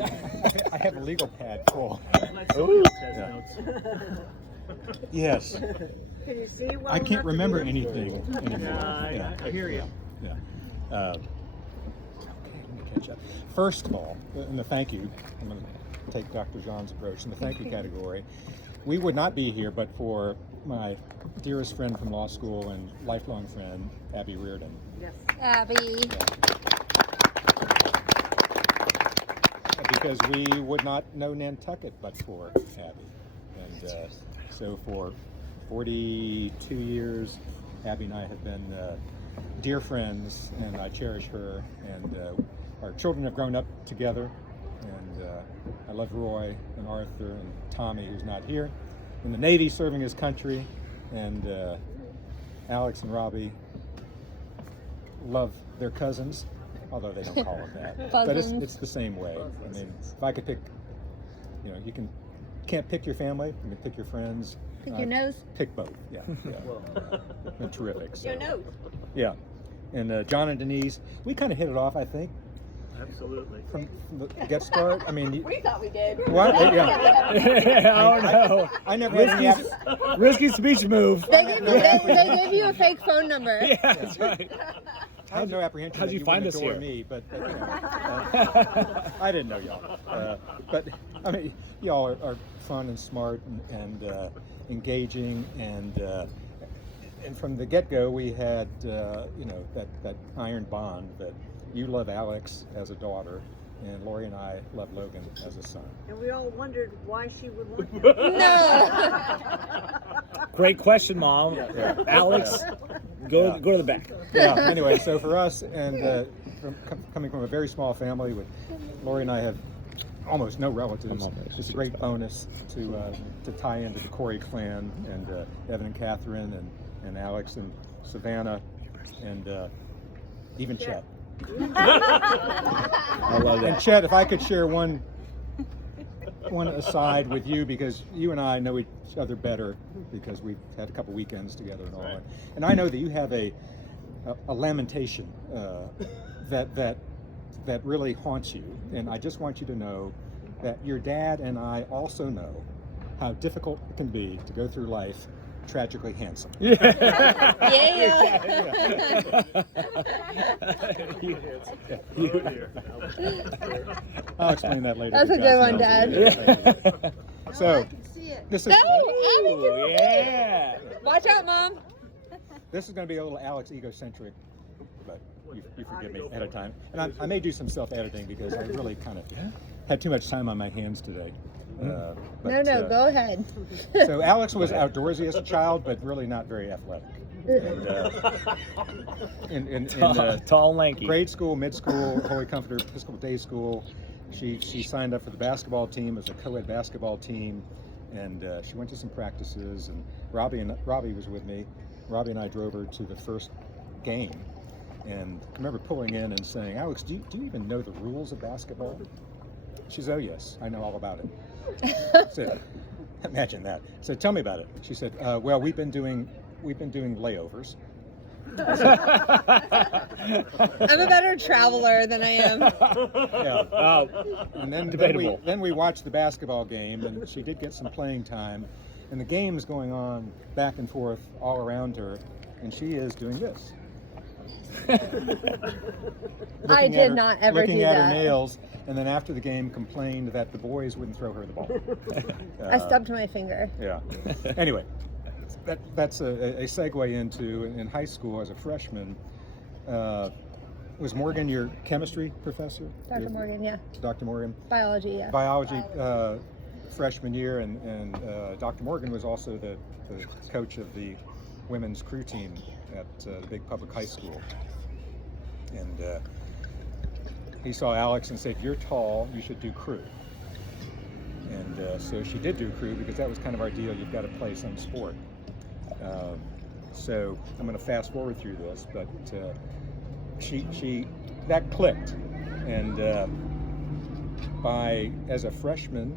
I have a legal pad full. Ooh. Yeah. Yes. Can you see well I can't enough to remember read? anything anymore. Yeah, I hear you. Yeah. Okay, let me catch up. First of all, in the thank you, I'm going to take Dr. John's approach. In the thank you category, we would not be here but for my dearest friend from law school and lifelong friend, Abby Reardon. Yes. Abby. Because we would not know Nantucket but for Abby. And so for 42 years, Abby and I have been dear friends, and I cherish her. And our children have grown up together. And I love Roy and Arthur and Tommy, who's not here, in the Navy serving his country. And Alex and Robbie love their cousins, although they don't call them that. But it's the same way. I mean, if I could pick, you can't pick your family, you can pick your friends. Pick your nose. Pick both, yeah. They're terrific. So. Your nose. Yeah. And John and Denise, we kind of hit it off, I think, Absolutely. from the get start. I mean, We thought we did. what? Yeah. Oh no. I never had any Risky speech move. They gave you a fake phone number. Yeah, that's right. I had no apprehension How'd that you you find would us adore here? me, but I didn't know y'all. But I mean, y'all are fun and smart and engaging, and from the get-go we had that iron bond that you love Alex as a daughter, and Lori and I love Logan as a son. And we all wondered why she would want that. No. Great question, Mom. Yeah. Alex, go to the back. Yeah. Anyway, so for us, and coming from a very small family, with Lori and I have almost no relatives. It's a great bonus to tie into the Corey clan, and Evan and Catherine and Alex and Savannah and even Chet. I love And that. Chet, if I could share one aside with you, because you and I know each other better because we've had a couple weekends together and all that. And I know that you have a lamentation that really haunts you. And I just want you to know that your dad and I also know how difficult it can be to go through life tragically handsome. Yeah. I'll explain that later. That's to a good Josh one, Nelson. Dad. So, I can see it. this is No, Abby can see Yeah. it. Watch out, Mom. this is going to be a little Alex egocentric, but you forgive me ahead of time. And I may do some self-editing because I really kind of had too much time on my hands today. But, No, go ahead. So Alex was outdoorsy as a child, but really not very athletic. And, in Tall and lanky. grade school, mid school, Holy Comforter Episcopal Day School, she signed up for the basketball team as a co-ed basketball team, and she went to some practices. And Robbie was with me. Robbie and I drove her to the first game, and I remember pulling in and saying, "Alex, do you even know the rules of basketball?" She said, "Oh yes, I know all about it." I said, "Imagine that." I said, "Tell me about it." She said, "Well, we've been doing layovers." I'm a better traveler than I am. Yeah. And Debatable. then we watched the basketball game, and she did get some playing time, and the game's going on back and forth all around her, and she is doing this. I did not ever looking do at that. her nails, and then after the game complained that the boys wouldn't throw her the ball. I stubbed my finger. Yeah. Anyway, that's a segue into, in high school as a freshman, was Morgan your chemistry professor? Dr. Morgan, yeah. Dr. Morgan. Biology, yeah. Biology freshman year, and Dr. Morgan was also the coach of the women's crew team at the big public high school. And he saw Alex and said, "You're tall, you should do crew." And so she did do crew because that was kind of our deal. You've got to play some sport. So I'm going to fast forward through this, but she that clicked, and as a freshman,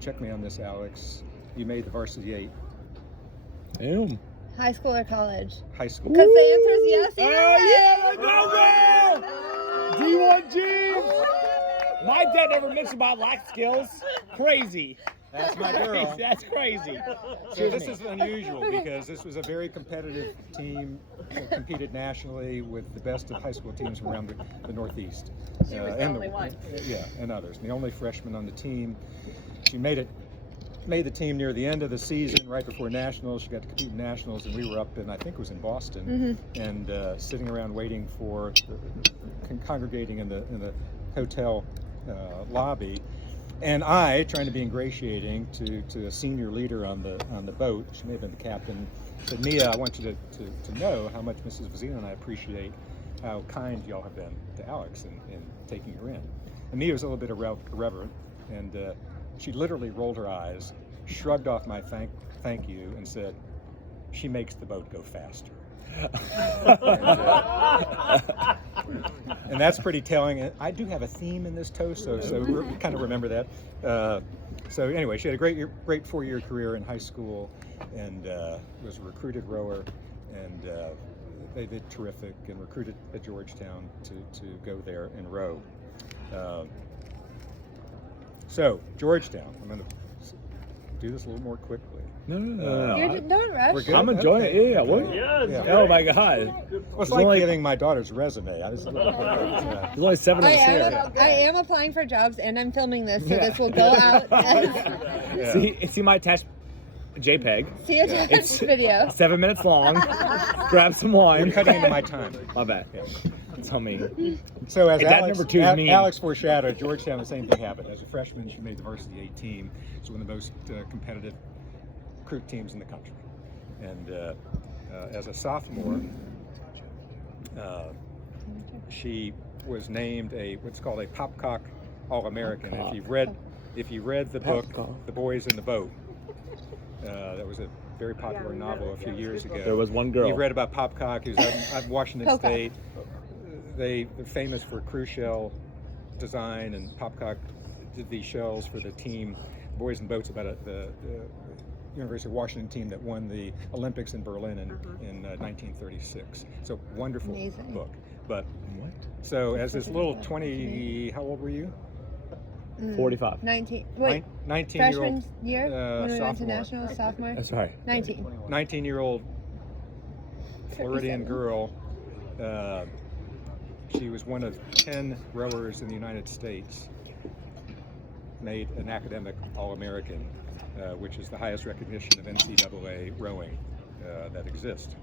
check me on this, Alex, you made the varsity 8. Boom. High school or college? High school. Because the answer is yes. Oh yeah, let's go, man! D1 Jeeves! My dad never mentioned about life skills. Crazy. That's my girl. That's crazy. So this is unusual because this was a very competitive team that competed nationally with the best of high school teams from around the Northeast. She was the and only one. Yeah, and others. The only freshman on the team. She made the team near the end of the season, right before nationals. She got to compete in nationals, and we were up in, I think it was in Boston, and sitting around waiting for, congregating in the hotel lobby. And I, trying to be ingratiating to a senior leader on the boat, she may have been the captain, said, Mia, I want you to know how much Mrs. Vazina and I appreciate how kind y'all have been to Alex in taking her in. And Mia was a little bit irreverent, and she literally rolled her eyes, shrugged off my thank you, and said, she makes the boat go faster. And that's pretty telling. And I do have a theme in this toast, so we kind of remember that. So anyway, she had a great 4-year career in high school, and was a recruited rower, and they did terrific, and recruited at Georgetown to go there and row. So Georgetown, I'm going to do this a little more quickly. No. Don't rush. We're good? I'm enjoying Okay. it. Yeah. What? Yeah. Oh my God. Well, it's There's like only- getting my daughter's resume. There's There's only 7 of us here. I am applying for jobs, and I'm filming this, so this will go out as Yeah. See my attached JPEG. see a It's- video. 7 minutes long. Grab some You're wine. cutting into my time. My bad. Yeah. Tell me. So as Hey, that Alex, number two is mean. Alex foreshadowed, Georgetown, the same thing happened. As a freshman, she made the varsity A team. It's one of the most competitive recruit teams in the country. And as a sophomore, she was named what's called a Popcock All-American. If you read the book, Popcock. The Boys in the Boat, that was a very popular Yeah, novel a few years ago. There was one girl. You read about Popcock, who's out in Washington Pocock. State. They're famous for cruise shell design, and Popcock did these shells for the team, Boys and Boats, about the University of Washington team that won the Olympics in Berlin in 1936. So wonderful Amazing. book. But What? so as this little 20, how old were you? 45. 19. Wait, 19-year-old freshman year when we went to sophomore. nationals, sophomore. That's right. 19. 19-year-old Floridian 57. girl. She was one of 10 rowers in the United States, made an academic All-American, which is the highest recognition of NCAA rowing that exists.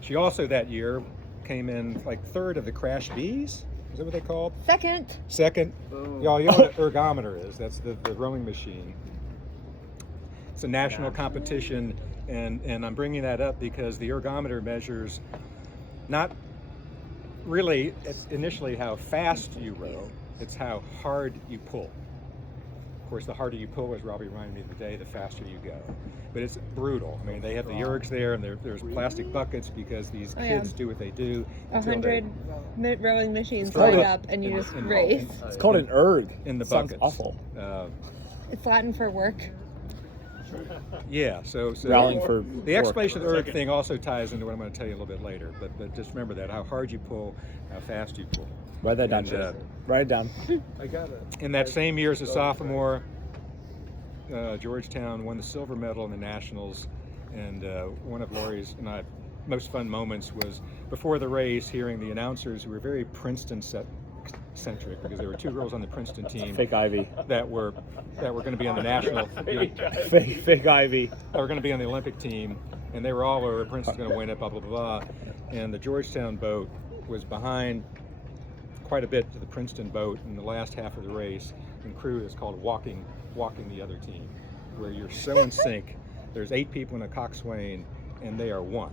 She also that year came in like 3rd of the Crash Bees. Is that what they called? Second. Second. Y'all, you know what an ergometer is? That's the rowing machine. It's a national competition, and I'm bringing that up because the ergometer measures not really initially how fast you row, it's how hard you pull. Of course, the harder you pull, as Robbie reminded me today, the faster you go. But it's brutal. I mean, they have the ergs there, and there's plastic buckets because these Oh, yeah. kids do what they do. until 100 rowing machines Right. lined up, and you just race. It's called an erg. in the Sounds buckets. awful. It's Latin for work. Yeah, so Rallying for the work. explanation of the erg thing also ties into what I'm going to tell you a little bit later. But just remember that, how hard you pull, how fast you pull. Write that down. And, Chase. Write it down. In that same year as a sophomore, Georgetown won the silver medal in the nationals, and one of Lori's and I most fun moments was before the race, hearing the announcers, who were very Princeton centric, because there were 2 girls on the Princeton team Fake Ivy. that were going to be on the national, Fake Ivy. that were going to be on the Olympic team, and they were all over. Princeton's going to win it, blah blah blah, and the Georgetown boat was behind quite a bit to the Princeton boat in the last half of the race, and crew is called walking the other team, where you're so in sync. There's 8 people in a coxswain, and they are one,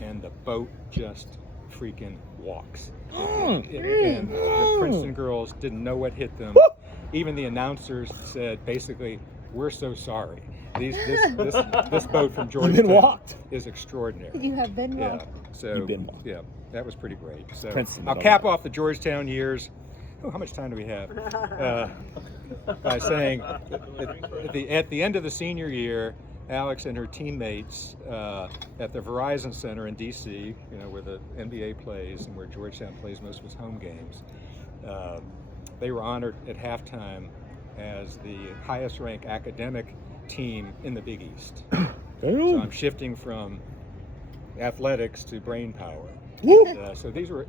and the boat just freaking walks. And the Princeton girls didn't know what hit them. Even the announcers said, basically, "We're so sorry. This boat from Georgetown walked. is extraordinary." You have been Yeah. walked. So You've been walked. yeah, that was pretty great. So Princeton, I'll don't cap worry. off the Georgetown years. Oh, how much time do we have? By saying at the end of the senior year, Alex and her teammates at the Verizon Center in DC, where the NBA plays and where Georgetown plays most of its home games, they were honored at halftime as the highest ranked academic team in the Big East. So I'm shifting from athletics to brain power. So these were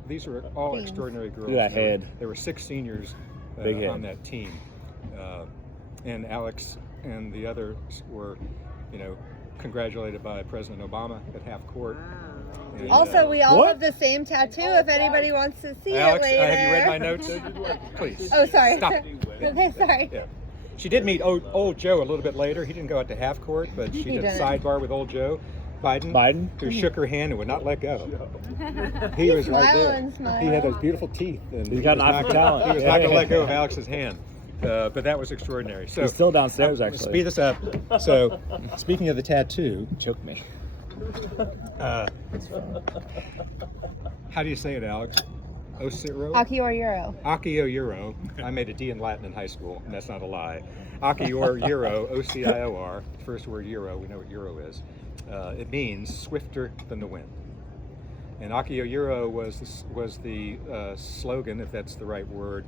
all Thanks. extraordinary girls. Look at that head. There were 6 seniors Big head. on that team, and Alex and the others were, congratulated by President Obama at half court. Wow. And, Also, we all What? have the same tattoo. If anybody wants to see Alex, it later. have you read my notes? Please. Oh, sorry. Stop. Okay, sorry. Yeah. She did meet old Joe a little bit later. He didn't go out to half court, but she did a didn't. sidebar with old Joe Biden, who shook her hand and would not let go. He was right Smile there. and smile. He had those beautiful teeth, and He's he got was an eye not for gonna- talent. He was not going to let go of Alex's hand. But that was extraordinary. So He's still downstairs, Speed actually. this up. So, speaking of the tattoo, Choke me. how do you say it, Alex? Osiro? Aki or Euro. Accio Euro. I made a D in Latin in high school, and that's not a lie. Accio Euro, O-C-I-O-R. First word Euro, we know what Euro is. It means swifter than the wind. And Accio Euro was the slogan, if that's the right word,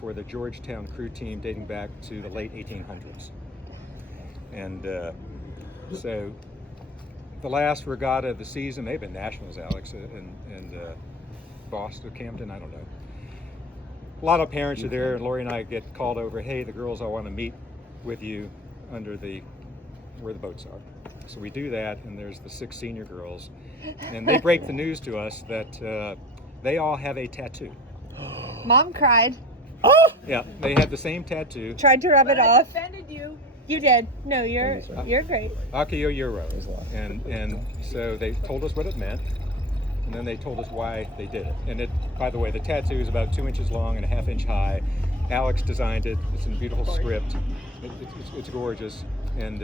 for the Georgetown crew team dating back to the late 1800s. And so the last regatta of the season, they've been nationals, Alex, and Boston, Camden, I don't know. A lot of parents are there, and Lori and I get called over, hey, the girls all want to meet with you under where the boats are. So we do that, and there's the 6 senior girls, and they break the news to us that they all have a tattoo. Mom cried. Yeah, they had the same tattoo. Tried to rub it off. Offended you. You did. No, you're great. Accio Euro. And so they told us what it meant, and then they told us why they did it. And by the way, the tattoo is about 2 inches long and a half inch high. Alex designed it. It's in beautiful script. It's gorgeous. And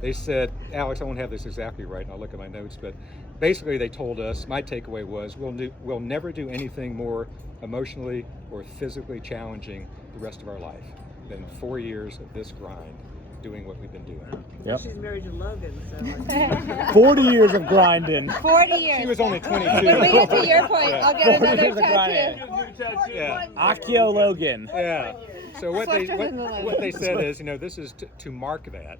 they said, Alex, I won't have this exactly right, and I'll look at my notes, but basically they told us, my takeaway was, we'll never do anything more emotionally or physically challenging the rest of our life than 4 years of this grind, doing what we've been doing. Yep. She's married to Logan, so 40 years of grinding. 40 years. She was only 22. When we get to your point, I'll get 40 another years of tattoo. grinding. Yeah. Akio Logan. Yeah. So what Swifter they said is, this is to mark that,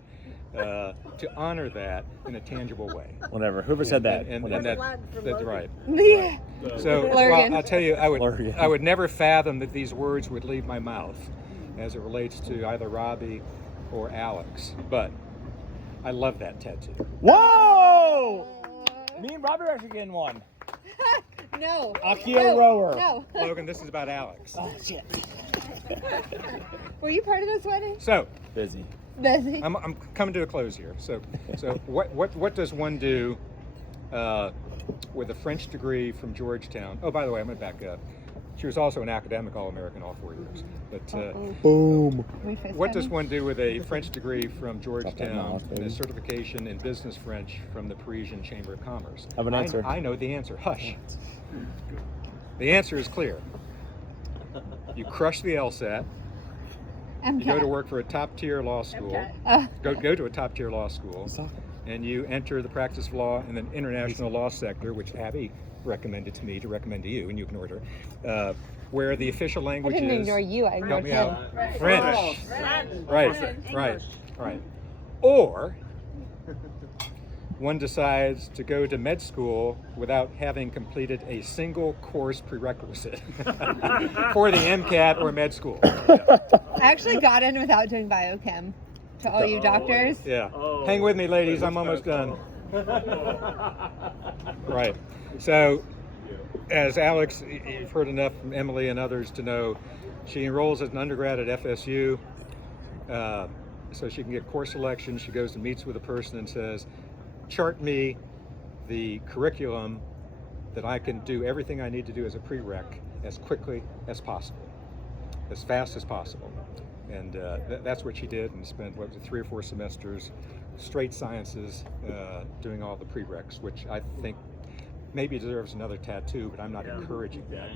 to honor that in a tangible way. Whatever. Whoever said that. And Whatever. that, Latin for that's Logan. right. Yeah. So, Logan. well, I'll tell you, Logan. I would never fathom that these words would leave my mouth as it relates to either Robbie or Alex. But I love that tattoo. Whoa! Me and Robbie are actually getting one. No. Akio No. rower. No. Logan, this is about Alex. Oh, shit. Were you part of this wedding? So Busy. Busy. I'm coming to a close here. So what does one do with a French degree from Georgetown? Oh, by the way, I'm going to back up. She was also an academic All-American all 4 years. But Boom. what does one do with a French degree from Georgetown knowledge, and a baby. certification in business French from the Parisian Chamber of Commerce? I have an answer. I know the answer. Hush. The answer is clear. You crush the LSAT. You go to work for a top-tier law school. Go to a top-tier law school, and you enter the practice of law in the international law sector, which Abby recommended to me to recommend to you, and you ignored her, where the official I language didn't is. ignore you. I Help ignored me him. out. French. Latin. Right. Or one decides to go to med school without having completed a single course prerequisite for the MCAT or med school. I actually got in without doing biochem. To all you doctors. Yeah. Hang with me, ladies. I'm almost done. Right. So, as Alex, you've heard enough from Emily and others to know, she enrolls as an undergrad at FSU, so she can get course selection. She goes and meets with a person and says, chart me the curriculum that I can do everything I need to do as a prereq as quickly as possible, as fast as possible. And that's what she did, and spent, 3 or 4 semesters, straight sciences, doing all the prereqs, which I think maybe deserves another tattoo, but I'm not encouraging that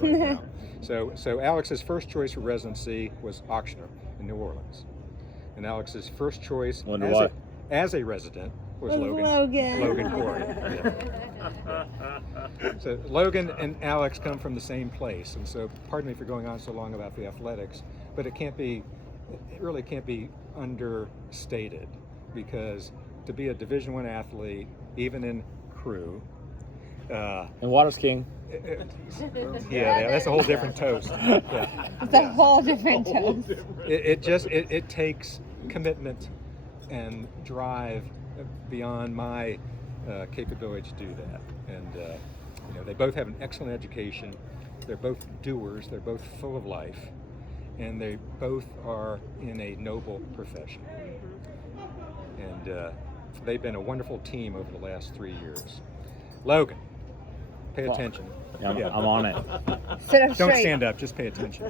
right now. So Alex's first choice for residency was Ochsner in New Orleans. And Alex's first choice Wonder why. as a resident was Was Logan Logan. Corey. Yeah. So Logan and Alex come from the same place, and so pardon me for going on so long about the athletics, but it really can't be understated, because to be a Division I athlete, even in crew, And Water's King. yeah, that's a whole different toast. Yeah. It's a whole different toast. It takes commitment and drive beyond my capability to do that. And they both have an excellent education. They're both doers. They're both full of life, and they both are in a noble profession. And they've been a wonderful team over the last 3 years. Logan, pay attention. Yeah, I'm on it. Sit up Don't straight. stand up, just pay attention.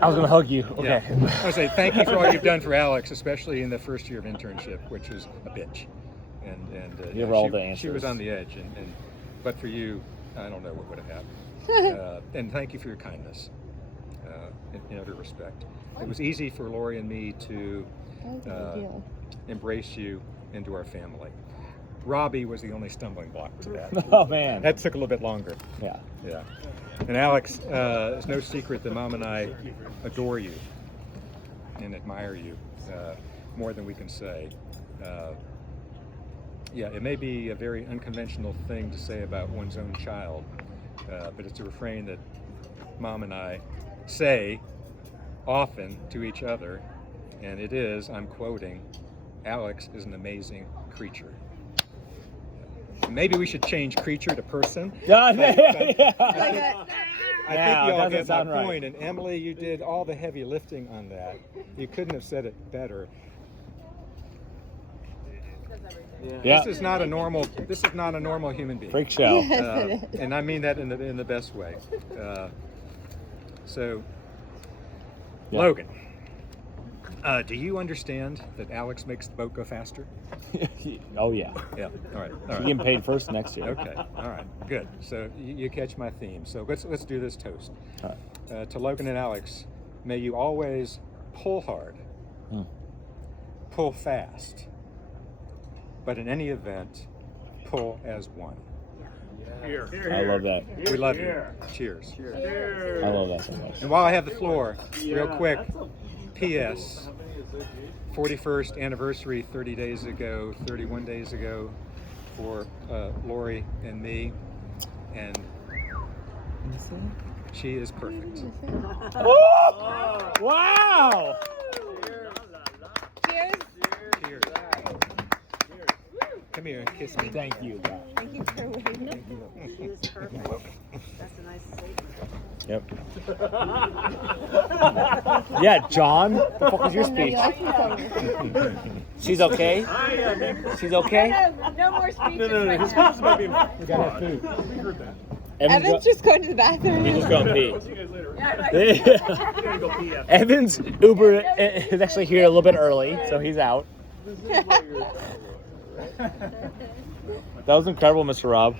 I was gonna hug you. Okay. Yeah. I would say thank you for all you've done for Alex, especially in the first year of internship, which was a bitch. And You have all the she was answers. on the edge, but for you, I don't know what would have happened. And thank you for your kindness in every respect. It was easy for Lori and me to embrace you into our family. Robbie was the only stumbling block to that. Oh man. That took a little bit longer. Yeah. Yeah. And Alex, it's no secret that Mom and I adore you and admire you more than we can say. Yeah, it may be a very unconventional thing to say about one's own child, but it's a refrain that Mom and I say often to each other, and it is, I'm quoting, Alex is an amazing creature. Maybe we should change creature to person. Yeah. I think Yeah, you all doesn't get my sound right. point. And Emily, you did all the heavy lifting on that. You couldn't have said it better. Yeah. This is not a normal human being. Freak show. And I mean that in the best way. So, Yeah. Logan, do you understand that Alex makes the boat go faster? Oh yeah. Yeah. All right. All You're right. getting paid first next year. Okay. All right. Good. So you catch my theme. So let's do this toast. All right. To Logan and Alex, may you always pull hard, pull fast, but in any event, pull as one. I love that. We love you. Cheers. I love that so much. And while I have the floor, real quick, P.S. 41st anniversary 31 days ago for Lori and me, and she is perfect. Wow! Cheers. Cheers. Come here and kiss me. Thank you. God. Thank you for waiting. She is perfect. That's a nice statement. Yep. Yeah, John. The fuck was your You speech? like me so much. She's okay. She's okay. No more speeches. We gotta have food. Evan's just going to the bathroom. He's just going to pee. Evan's Uber is actually here a little bit early, so he's out. That was incredible, Mr. Rob.